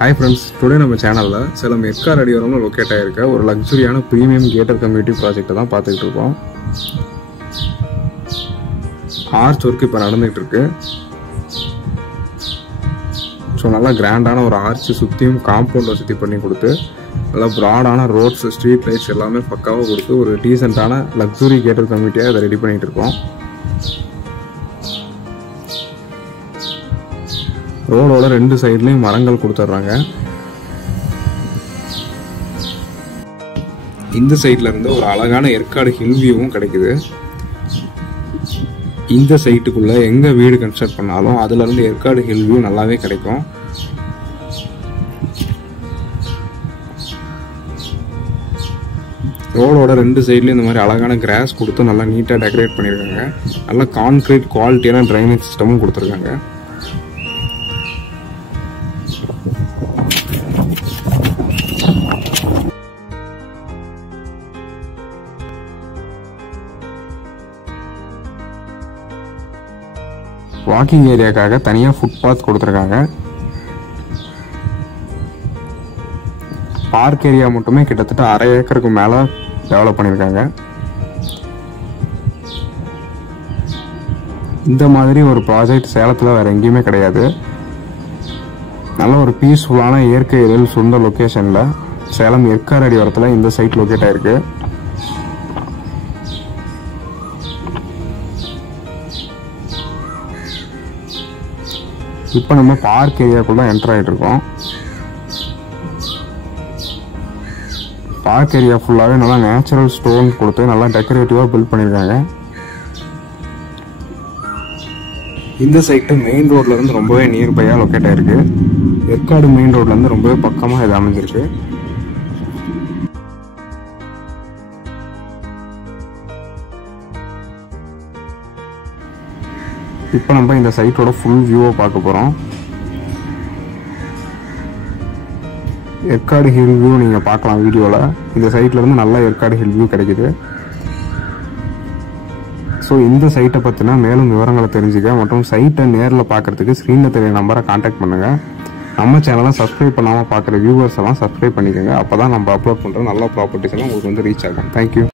Hi friends, today நம்ம சேனல்ல Salem எர்காடு அடிவாரம்ல locate ஆயிருக்க ஒரு லக்ஸரியான பிரீமியம் கேட்டட் கம்யூனிட்டி ப்ராஜெக்ட் தான் பார்த்துட்டு இருக்கோம். ஆர்ச் ஒர்க் இப்போ நடந்துட்டு இருக்கு. ஸோ நல்லா கிராண்டான ஒரு ஆர்ச் சுற்றியும் காம்பவுண்ட் வசதி பண்ணி கொடுத்து நல்லா ப்ராடான ரோட்ஸ் ஸ்ட்ரீட் லைட்ஸ் எல்லாமே பக்காவாக கொடுத்து ஒரு டீசெண்டான லக்ஸரி கேட்டட் கம்யூனிட்டியாக இதை ரெடி பண்ணிட்டு இருக்கோம். ரோடோட ரெண்டு சைட்லையும் மரங்கள் கொடுத்துட்றாங்க. இந்த சைட்ல இருந்து ஒரு அழகான எர்காடு ஹில் வியூவும் கிடைக்குது. இந்த சைட்டுக்குள்ள எங்க வீடு கன்ஸ்ட்ரக்ட் பண்ணாலும் அதுல இருந்து எர்காடு ஹில் வியூ நல்லாவே கிடைக்கும். ரோடோட ரெண்டு சைட்லயும் இந்த மாதிரி அழகான கிராஸ் கொடுத்து நல்லா நீட்டா டெக்கரேட் பண்ணிருக்காங்க. நல்லா கான்கிரீட் குவாலிட்டியான ட்ரைனேஜ் சிஸ்டமும் கொடுத்துருக்காங்க. வாக்கிங் ஏரியாக்காக தனியாக ஃபுட்பாத் கொடுத்துருக்காங்க. பார்க் ஏரியா மட்டுமே கிட்டத்தட்ட 1/2 ஏக்கருக்கு மேலே டெவலப் பண்ணியிருக்காங்க. இந்த மாதிரி ஒரு ப்ராஜெக்ட் சேலத்தில் வேறு எங்கேயுமே கிடையாது. நல்ல ஒரு பீஸ்ஃபுல்லான இயற்கை எழில் சொந்த லொக்கேஷனில் சேலம் எர்காடு அடிவாரத்தில் இந்த சைட் லொக்கேட் ஆயிருக்கு. இப்போ நம்ம பார்க் ஏரியாக்குள்ள என்டர் ஆகிட்டு இருக்கோம். பார்க் ஏரியா ஃபுல்லாகவே நல்லா நேச்சுரல் ஸ்டோன் கொடுத்து நல்லா டெக்கரேட்டிவாக பில்ட் பண்ணியிருக்காங்க. இந்த சைட்டு மெயின் ரோட்லேருந்து ரொம்பவே நியர்பையாக லொக்கேட் ஆகிருக்கு. எர்காடு மெயின் ரோட்லேருந்து ரொம்பவே பக்கமாக இது அமைஞ்சிருக்கு. இப்போ நம்ம இந்த சைட்டோட ஃபுல் வியூவை பார்க்க போகிறோம். எர்காடு ஹில் வியூ நீங்கள் பார்க்கலாம் வீடியோவில். இந்த சைட்லேருந்து நல்லா எர்காடு ஹில் வியூ கிடைக்குது. ஸோ இந்த சைட்டை பற்றினா மேலும் விவரங்களை தெரிஞ்சுக்க மற்றும் சைட்டை நேரில் பார்க்குறதுக்கு ஸ்க்ரீனில் தெரிய நம்பரை கான்டாக்ட் பண்ணுங்கள். நம்ம சேனலை சப்ஸ்கிரைப் பண்ணாமல் பார்க்குற வியூவர்ஸ் எல்லாம் சப்ஸ்கிரைப் பண்ணிக்கோங்க. அப்போ தான் நம்ம அப்லோட் பண்ணுற நல்ல ப்ராப்பர்ட்டிஸ் எல்லாம் உங்களுக்கு வந்து ரீச் ஆகும். தேங்க்யூ.